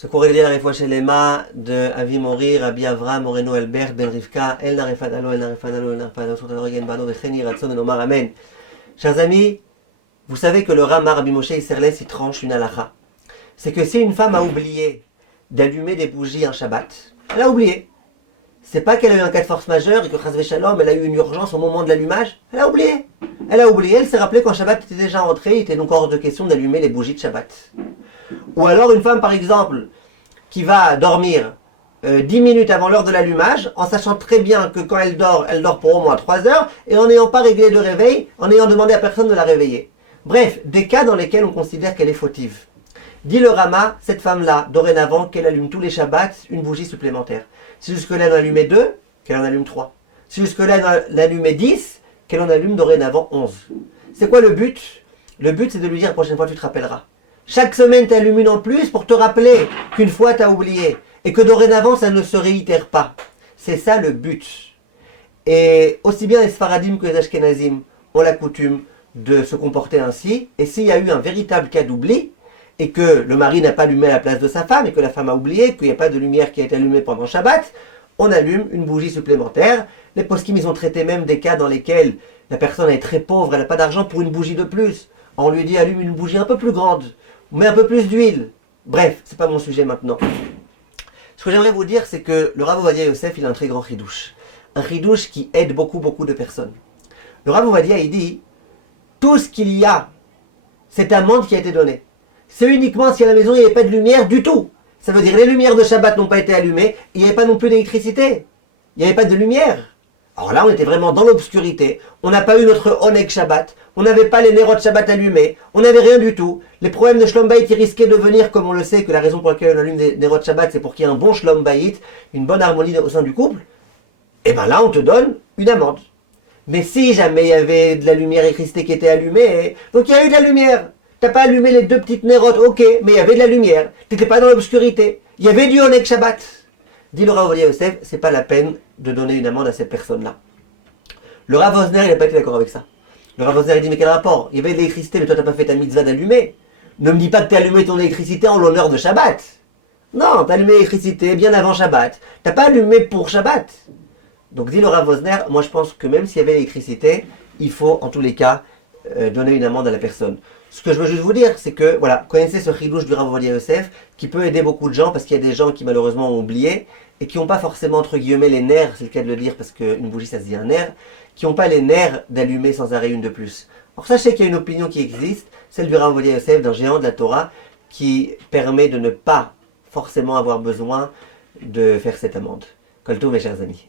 Ce cours est lié à la réfoua chez Lema de Avi Mori, Rabbi Avram, Moreno Albert, Ben Rivka, El Narefadalo, El Narefadalo, El Narefadalo, Sotan Regen Bano, Vecheni Ratson, Nomar Amen. Chers amis, vous savez que le Rama Rabbi Moshe Isserles il tranche une halakha. C'est que si une femme a oublié d'allumer des bougies un Shabbat, elle a oublié. C'est pas qu'elle a eu un cas de force majeure et que Chas Veshalom, elle a eu une urgence au moment de l'allumage. Elle a oublié. Elle s'est rappelée quand Shabbat était déjà entré, il était donc hors de question d'allumer les bougies de Shabbat. Ou alors une femme par exemple qui va dormir 10 minutes avant l'heure de l'allumage, en sachant très bien que quand elle dort pour au moins 3 heures, et en n'ayant pas réglé de réveil, en ayant demandé à personne de la réveiller. Bref, des cas dans lesquels on considère qu'elle est fautive. Dit le Rama, cette femme-là, dorénavant, qu'elle allume tous les Shabbats une bougie supplémentaire. Si jusque-là elle en allumait 2, qu'elle en allume 3. Si jusque-là elle en allumait 10, qu'elle en allume dorénavant 11. C'est quoi le but? Le but c'est de lui dire la prochaine fois tu te rappelleras. Chaque semaine tu allumes une en plus pour te rappeler qu'une fois tu as oublié. Et que dorénavant ça ne se réitère pas. C'est ça le but. Et aussi bien les Sfaradim que les Ashkenazim ont la coutume de se comporter ainsi. Et s'il y a eu un véritable cas d'oubli, et que le mari n'a pas allumé à la place de sa femme, et que la femme a oublié, qu'il n'y a pas de lumière qui a été allumée pendant Shabbat, on allume une bougie supplémentaire. Les poskim, ils ont traité même des cas dans lesquels la personne est très pauvre, elle n'a pas d'argent pour une bougie de plus. On lui dit allume une bougie un peu plus grande, mets un peu plus d'huile. Bref, c'est pas mon sujet maintenant. Ce que j'aimerais vous dire, c'est que le Rav Ovadia Yosef, il a un très grand chidouche. Un chidouche qui aide beaucoup de personnes. Le Rav Ovadia, il dit, tout ce qu'il y a, c'est un amende qui a été donné. C'est uniquement si à la maison il n'y avait pas de lumière du tout. Ça veut dire les lumières de Shabbat n'ont pas été allumées, il n'y avait pas non plus d'électricité. Il n'y avait pas de lumière. Alors là, on était vraiment dans l'obscurité. On n'a pas eu notre Oneg Shabbat. On n'avait pas les Nerot Shabbat allumés. On n'avait rien du tout. Les problèmes de Shlom Bayit, ils risquaient de venir, comme on le sait, que la raison pour laquelle on allume des Nerot Shabbat, c'est pour qu'il y ait un bon Shlom Bayit, une bonne harmonie au sein du couple. Et bien là, on te donne une amende. Mais si jamais il y avait de la lumière électricité qui était allumée, donc il y a eu de la lumière. T'as pas allumé les 2 petites nérotes, ok, mais il y avait de la lumière. T'étais pas dans l'obscurité. Il y avait du Oneg Shabbat. Dit le Rav Ovadia Yosef, c'est pas la peine de donner une amende à cette personne-là. Le Rav Osner, il n'a pas été d'accord avec ça. Le Rav Osner, il dit, mais quel rapport? Il y avait de l'électricité, mais toi t'as pas fait ta mitzvah d'allumer. Ne me dis pas que t'as allumé ton électricité en l'honneur de Shabbat. Non, t'as allumé l'électricité bien avant Shabbat. T'as pas allumé pour Shabbat. Donc dit le Rav Osner, moi je pense que même s'il y avait l'électricité, il faut en tous les cas donner une amende à la personne. Ce que je veux juste vous dire, c'est que, voilà, connaissez ce chidouche du Rav Ovadia Yosef, qui peut aider beaucoup de gens, parce qu'il y a des gens qui malheureusement ont oublié, et qui n'ont pas forcément, entre guillemets, les nerfs, c'est le cas de le dire, parce qu'une bougie ça se dit un nerf, qui n'ont pas les nerfs d'allumer sans arrêt une de plus. Alors sachez qu'il y a une opinion qui existe, celle du Rav Ovadia Yosef, d'un géant de la Torah, qui permet de ne pas forcément avoir besoin de faire cette amende. Kol tov, mes chers amis.